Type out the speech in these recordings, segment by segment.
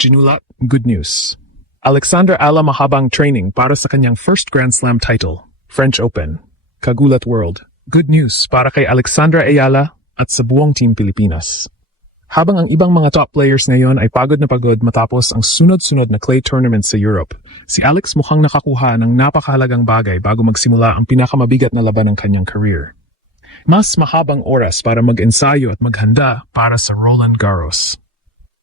Ginulat, good news. Alexandra Ala mahabang training para sa kanyang first Grand Slam title, French Open. Kagulat World, good news para kay Alexandra Ayala at sa buong Team Pilipinas. Habang ang ibang mga top players ngayon ay pagod na pagod matapos ang sunod-sunod na clay tournament sa Europe, si Alex mukhang nakakuha ng napakahalagang bagay bago magsimula ang pinakamabigat na laban ng kanyang career. Mas mahabang oras para mag-ensayo at maghanda para sa Roland Garros.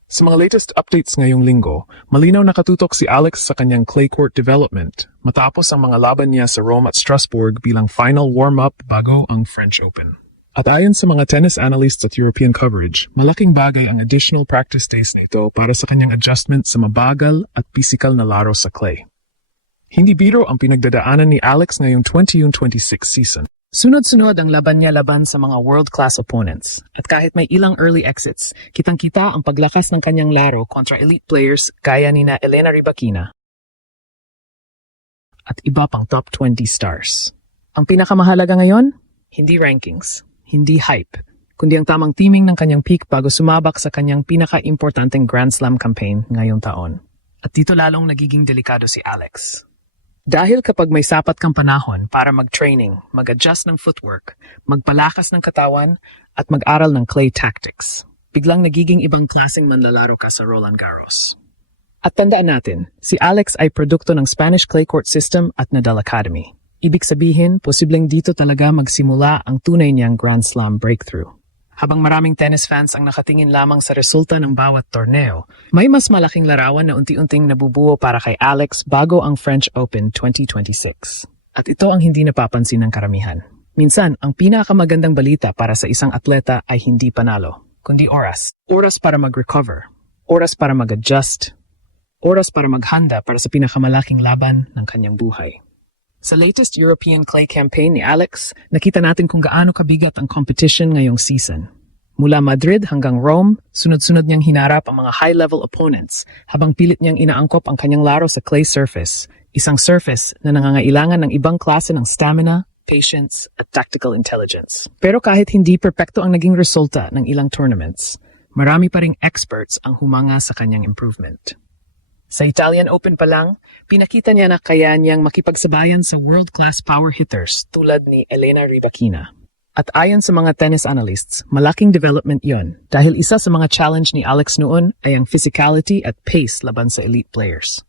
Sa mga latest updates ngayong linggo, malinaw nakatutok si Alex sa kanyang clay court development matapos ang mga laban niya sa Rome at Strasbourg bilang final warm-up bago ang French Open. At ayon sa mga tennis analysts at European coverage, malaking bagay ang additional practice days nito para sa kanyang adjustment sa mabagal at pisikal na laro sa clay. Hindi biro ang pinagdadaanan ni Alex ngayong 2026 season. Sunod-sunod ang laban niya laban sa mga world-class opponents. At kahit may ilang early exits, kitang-kita ang paglakas ng kanyang laro kontra elite players gaya nina Elena Rybakina at iba pang top 20 stars. Ang pinakamahalaga ngayon, hindi rankings, hindi hype, kundi ang tamang timing ng kanyang peak bago sumabak sa kanyang pinaka-importanteng Grand Slam campaign ngayong taon. At dito lalong nagiging delikado si Alex. Dahil kapag may sapat kang panahon para mag-training, mag-adjust ng footwork, magpalakas ng katawan, at mag-aral ng clay tactics, biglang nagiging ibang klaseng manlalaro ka sa Roland Garros. At tandaan natin, si Alex ay produkto ng Spanish clay court system at Nadal Academy. Ibig sabihin, posibleng dito talaga magsimula ang tunay niyang Grand Slam breakthrough. Habang maraming tennis fans ang nakatingin lamang sa resulta ng bawat torneo, may mas malaking larawan na unti-unting nabubuo para kay Alex bago ang French Open 2026. At ito ang hindi napapansin ng karamihan. Minsan, ang pinakamagandang balita para sa isang atleta ay hindi panalo, kundi oras. Oras para mag-recover, oras para mag-adjust, oras para maghanda para sa pinakamalaking laban ng kanyang buhay. Sa latest European clay campaign ni Alex, nakita natin kung gaano kabigat ang competition ngayong season. Mula Madrid hanggang Rome, sunod-sunod niyang hinarap ang mga high-level opponents habang pilit niyang inaangkop ang kanyang laro sa clay surface, isang surface na nangangailangan ng ibang klase ng stamina, patience, at tactical intelligence. Pero kahit hindi perpekto ang naging resulta ng ilang tournaments, marami pa ring experts ang humanga sa kanyang improvement. Sa Italian Open pa lang, pinakita niya na kaya niyang makipagsabayan sa world-class power hitters tulad ni Elena Rybakina. At ayon sa mga tennis analysts, malaking development yon dahil isa sa mga challenge ni Alex noon ay ang physicality at pace laban sa elite players.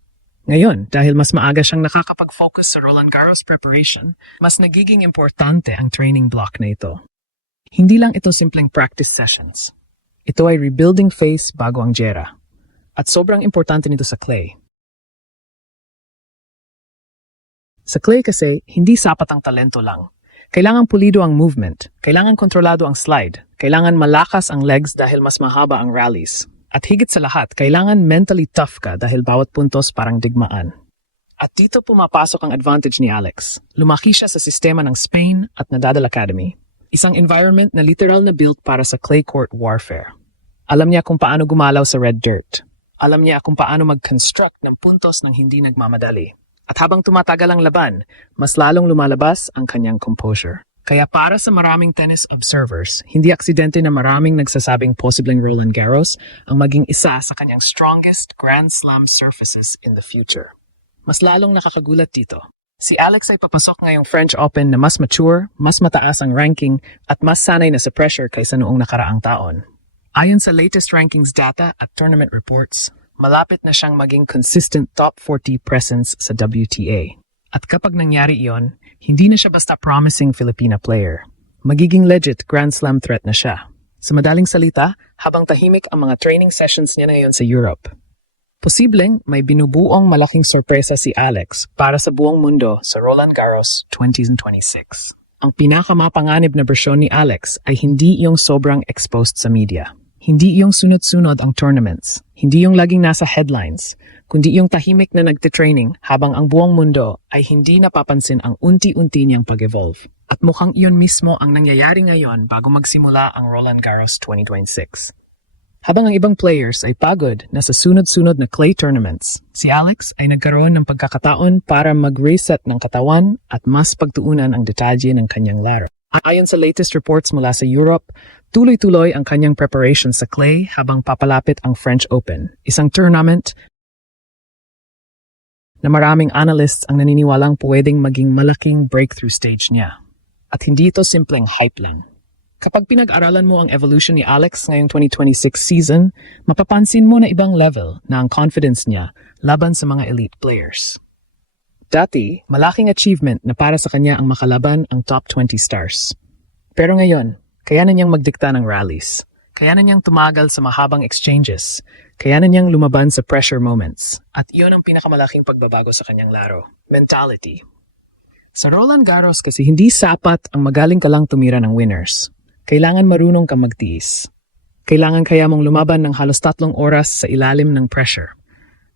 Ngayon, dahil mas maaga siyang nakakapag-focus sa Roland Garros preparation, mas nagiging importante ang training block na ito. Hindi lang ito simpleng practice sessions. Ito ay rebuilding phase bago ang gera. At sobrang importante nito sa clay. Sa clay kasi, hindi sapat ang talento lang. Kailangan pulido ang movement, kailangan kontrolado ang slide, kailangan malakas ang legs dahil mas mahaba ang rallies. At higit sa lahat, kailangan mentally tough ka dahil bawat puntos parang digmaan. At dito pumapasok ang advantage ni Alex. Lumaki siya sa sistema ng Spain at Nadal Academy. Isang environment na literal na built para sa clay court warfare. Alam niya kung paano gumalaw sa red dirt. Alam niya kung paano mag-construct ng puntos ng hindi nagmamadali. At habang tumatagal ang laban, mas lalong lumalabas ang kanyang composure. Kaya para sa maraming tennis observers, hindi aksidente na maraming nagsasabing posibleng Roland Garros ang maging isa sa kanyang strongest Grand Slam surfaces in the future. Mas lalong nakakagulat dito. Si Alex ay papasok ngayong French Open na mas mature, mas mataas ang ranking, at mas sanay na sa pressure kaysa noong nakaraang taon. Ayon sa latest rankings data at tournament reports, malapit na siyang maging consistent top 40 presence sa WTA. At kapag nangyari iyon, hindi na siya basta promising Filipina player. Magiging legit Grand Slam threat na siya. Sa madaling salita, habang tahimik ang mga training sessions niya ngayon sa Europe. Posibleng may binubuong malaking sorpresa si Alex para sa buong mundo sa Roland Garros 2026. Ang pinakamapanganib na bersyon ni Alex ay hindi yung sobrang exposed sa media. Hindi yung sunod-sunod ang tournaments, hindi yung laging nasa headlines, kundi yung tahimik na nagtitraining habang ang buong mundo ay hindi napapansin ang unti-unti niyang pag-evolve. At mukhang iyon mismo ang nangyayari ngayon bago magsimula ang Roland Garros 2026. Habang ang ibang players ay pagod na sa sunod-sunod na clay tournaments, si Alex ay nagkaroon ng pagkakataon para mag-reset ng katawan at mas pagtuunan ang detalye ng kanyang laro. Ayon sa latest reports mula sa Europe, tuloy-tuloy ang kanyang preparation sa clay habang papalapit ang French Open, isang tournament na maraming analysts ang naniniwalang pwedeng maging malaking breakthrough stage niya. At hindi ito simpleng hype lang. Kapag pinag-aralan mo ang evolution ni Alex ngayong 2026 season, mapapansin mo na ibang level na ang confidence niya laban sa mga elite players. Dati, malaking achievement na para sa kanya ang makalaban ang top 20 stars. Pero ngayon, kaya na niyang magdikta ng rallies. Kaya na niyang tumagal sa mahabang exchanges. Kaya na niyang lumaban sa pressure moments. At iyon ang pinakamalaking pagbabago sa kanyang laro. Mentality. Sa Roland Garros kasi hindi sapat ang magaling ka lang tumira ng winners. Kailangan marunong kang magtiis. Kailangan kaya mong lumaban ng halos 3 oras sa ilalim ng pressure.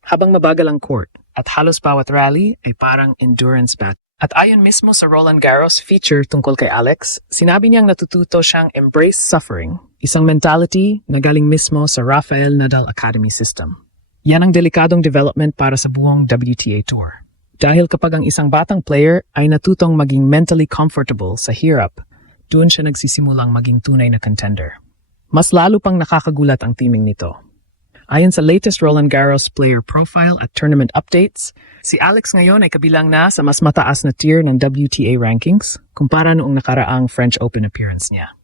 Habang mabagal ang court, at halos bawat rally ay parang endurance battle. At ayon mismo sa Roland Garros feature tungkol kay Alex, sinabi niyang natututo siyang embrace suffering, isang mentality na galing mismo sa Rafael Nadal Academy system. Yan ang delikadong development para sa buong WTA Tour. Dahil kapag ang isang batang player ay natutong maging mentally comfortable sa hirap, doon siya nagsisimulang maging tunay na contender. Mas lalo pang nakakagulat ang teaming nito. Ayon sa latest Roland Garros player profile at tournament updates, si Alex ngayon ay kabilang na sa mas mataas na tier ng WTA rankings kumpara noong nakaraang French Open appearance niya.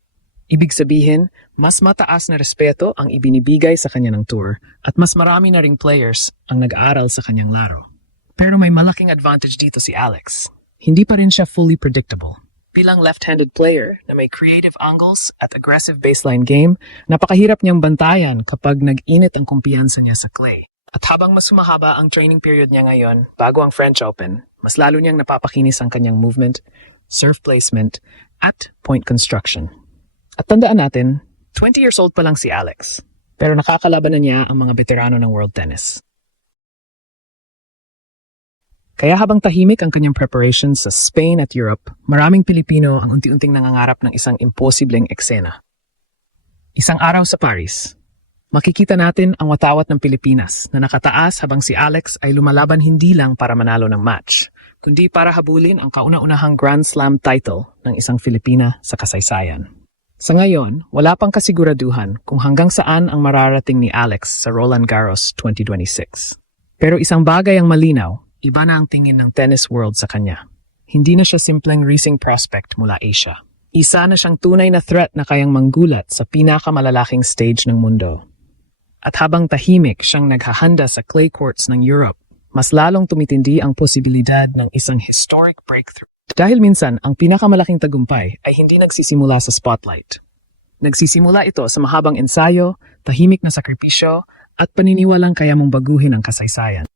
Ibig sabihin, mas mataas na respeto ang ibinibigay sa kanya ng tour at mas marami na ring players ang nag-aaral sa kanyang laro. Pero may malaking advantage dito si Alex. Hindi pa rin siya fully predictable. Bilang left-handed player na may creative angles at aggressive baseline game, napakahirap niyang bantayan kapag nag-init ang kumpiyansa niya sa clay. At habang mas sumahaba ang training period niya ngayon bago ang French Open, mas lalo niyang napapakinis ang kanyang movement, serve placement, at point construction. At tandaan natin, 20 years old pa lang si Alex, pero nakakalaban na niya ang mga veterano ng world tennis. Kaya habang tahimik ang kanyang preparations sa Spain at Europe, maraming Pilipino ang unti-unting nangangarap ng isang imposibleng eksena. Isang araw sa Paris, makikita natin ang watawat ng Pilipinas na nakataas habang si Alex ay lumalaban hindi lang para manalo ng match, kundi para habulin ang kauna-unahang Grand Slam title ng isang Filipina sa kasaysayan. Sa ngayon, wala pang kasiguraduhan kung hanggang saan ang mararating ni Alex sa Roland Garros 2026. Pero isang bagay ang malinaw, iba na ang tingin ng tennis world sa kanya. Hindi na siya simpleng racing prospect mula Asia. Isa na siyang tunay na threat na kayang manggulat sa pinakamalalaking stage ng mundo. At habang tahimik siyang naghahanda sa clay courts ng Europe, mas lalong tumitindi ang posibilidad ng isang historic breakthrough. Dahil minsan, ang pinakamalaking tagumpay ay hindi nagsisimula sa spotlight. Nagsisimula ito sa mahabang ensayo, tahimik na sakripisyo, at paniniwalang kaya mong baguhin ang kasaysayan.